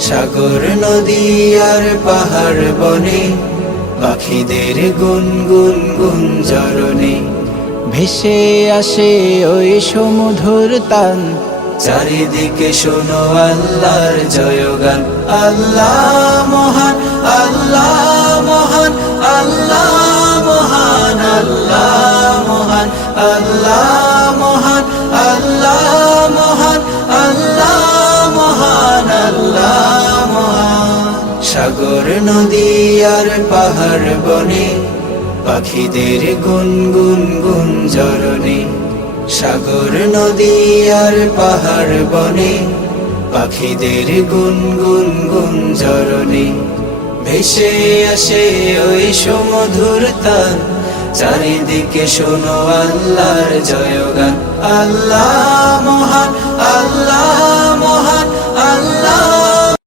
সাগর নদী আর পাহাড় বনে পাখিদের গুনগুন গুঞ্জরণে ভেসে আসে ওই সমুধুর তান। চারিদিকে শোনো আল্লাহর জয়গান। আল্লাহ মহান, আল্লাহ মহান, আল্লাহ মহান, আল্লাহ মহান, আল্লাহ মহান, আল্লাহ মহান, আল্লাহ মহান, আল্লাহ মহান। সাগর নদী আর পাহাড় বনে পাখিদের গুনগুন গুঞ্জরণে সাগর নদী আর পাহাড় বনে পাখিদের গুনগুন গুঞ্জরণে ভেসে আসে ওই সমুধুর তান। চারিদিকে শোনো আল্লাহর জয়গান। আল্লাহ মহান, আল্লাহ মহান, আল্লাহ